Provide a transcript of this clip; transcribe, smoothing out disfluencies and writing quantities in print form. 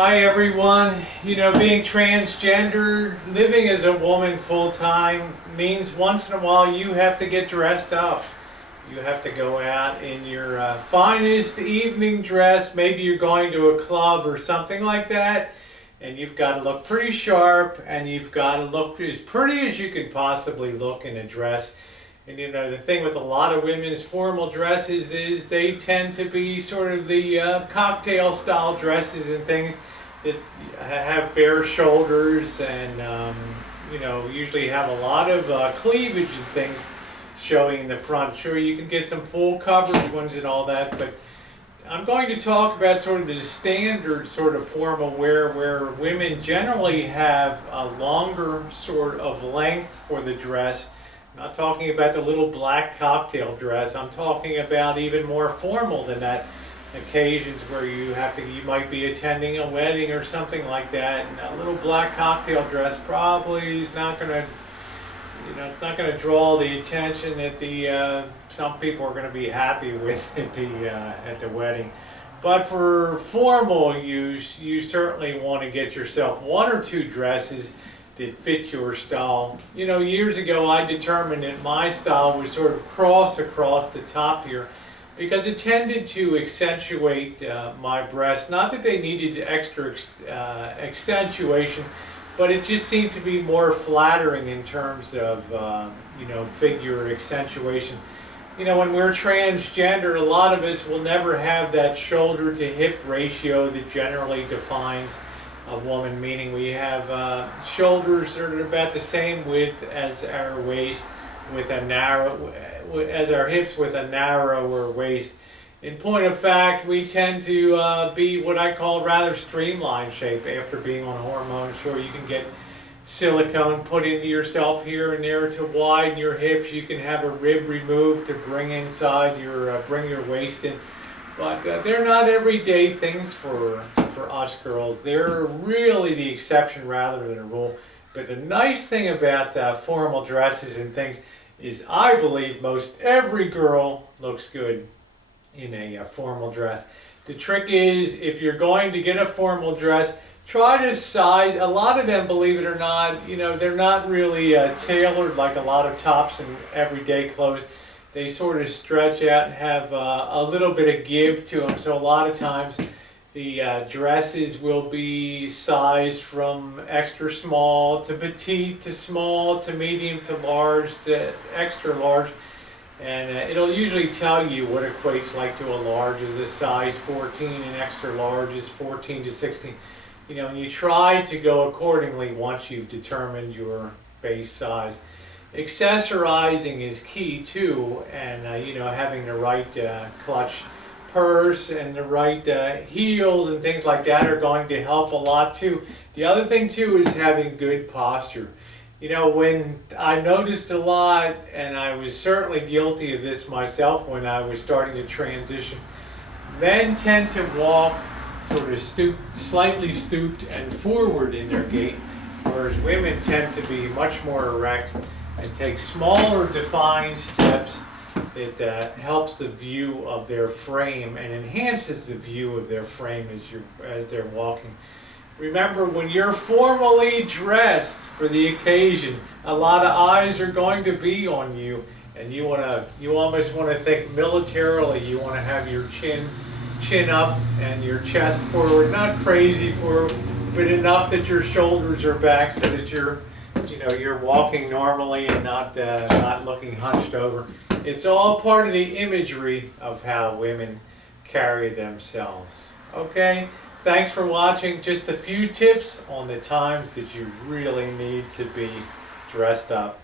Hi everyone. Being transgender, living as a woman full time means once in a while you have to get dressed up. You have to go out in your finest evening dress. Maybe you're going to a club or something like that, and you've got to look pretty sharp and you've got to look as pretty as you can possibly look in a dress. And the thing with a lot of women's formal dresses is they tend to be sort of the cocktail style dresses and things that have bare shoulders and usually have a lot of cleavage and things showing in the front. Sure, you can get some full coverage ones and all that, but I'm going to talk about sort of the standard sort of formal wear where women generally have a longer sort of length for the dress. I'm not talking about the little black cocktail dress. I'm talking about even more formal than that. Occasions where you might be attending a wedding or something like that, and a little black cocktail dress probably is not going to, it's not going to draw the attention that some people are going to be happy with at the wedding. But for formal use, you certainly want to get yourself one or two dresses that fit your style. Years ago I determined that my style would sort of cross across the top here because it tended to accentuate my breasts. Not that they needed extra accentuation, but it just seemed to be more flattering in terms of figure accentuation. When we're transgender, a lot of us will never have that shoulder to hip ratio that generally defines a woman, meaning we have shoulders that are about the same width as our waist, with a as our hips with a narrower waist. In point of fact, we tend to be what I call rather streamlined shape after being on hormones. Sure, you can get silicone put into yourself here and there to widen your hips. You can have a rib removed to bring inside bring your waist in. But they're not everyday things for us girls. They're really the exception rather than a rule. But the nice thing about formal dresses and things is I believe most every girl looks good in a formal dress. The trick is, if you're going to get a formal dress, try to size. A lot of them, believe it or not, they're not really tailored like a lot of tops and everyday clothes. They sort of stretch out and have a little bit of give to them. So a lot of times the dresses will be sized from extra small to petite to small to medium to large to extra large. And it'll usually tell you what equates like to a large is a size 14 and extra large is 14 to 16. And you try to go accordingly once you've determined your base size. Accessorizing is key too, and having the right clutch purse and the right heels and things like that are going to help a lot too. The other thing too is having good posture. When I noticed a lot, and I was certainly guilty of this myself when I was starting to transition, men tend to walk sort of slightly stooped and forward in their gait, whereas women tend to be much more erect and take smaller defined steps. It helps the view of their frame and enhances the view of their frame as they're walking. Remember, when you're formally dressed for the occasion, a lot of eyes are going to be on you, and you almost want to think militarily. You want to have your chin up and your chest forward, not crazy forward, but enough that your shoulders are back so that you're walking normally and not looking hunched over. It's all part of the imagery of how women carry themselves. Okay, thanks for watching. Just a few tips on the times that you really need to be dressed up.